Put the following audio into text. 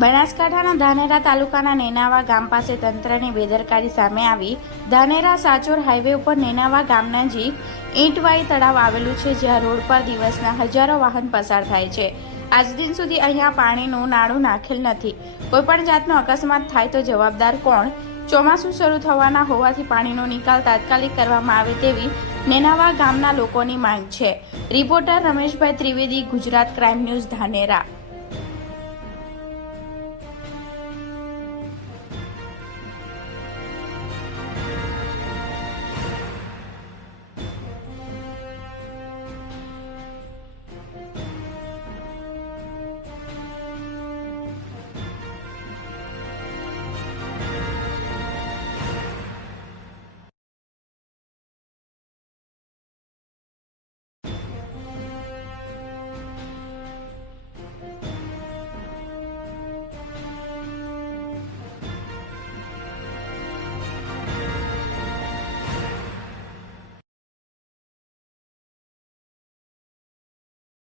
બનાસકાંઠાના ધાનેરા તાલુકાના નેનાવા ગામ પાસે તંત્રની બેદરકારી સામે આવી। ધાનેરા સાચોર હાઈવે ઉપર નેનાવા ગામ નજીક ઈંટવાળી તળાવ આવેલું છે, જ્યાં રોડ પર દિવસના હજારો વાહન પસાર થાય છે। આજ દિન સુધી અહીંયા પાણીનું નાળું નાખેલ નથી। કોઈપણ જાતનો અકસ્માત થાય તો જવાબદાર કોણ? ચોમાસું શરૂ થવાના હોવાથી પાણીનો નિકાલ તાત્કાલિક કરવામાં આવે તેવી નેનાવા ગામના લોકોની માંગ છે। Reporter Rameshbhai Trivedi, Gujarat crime news, Dhanera.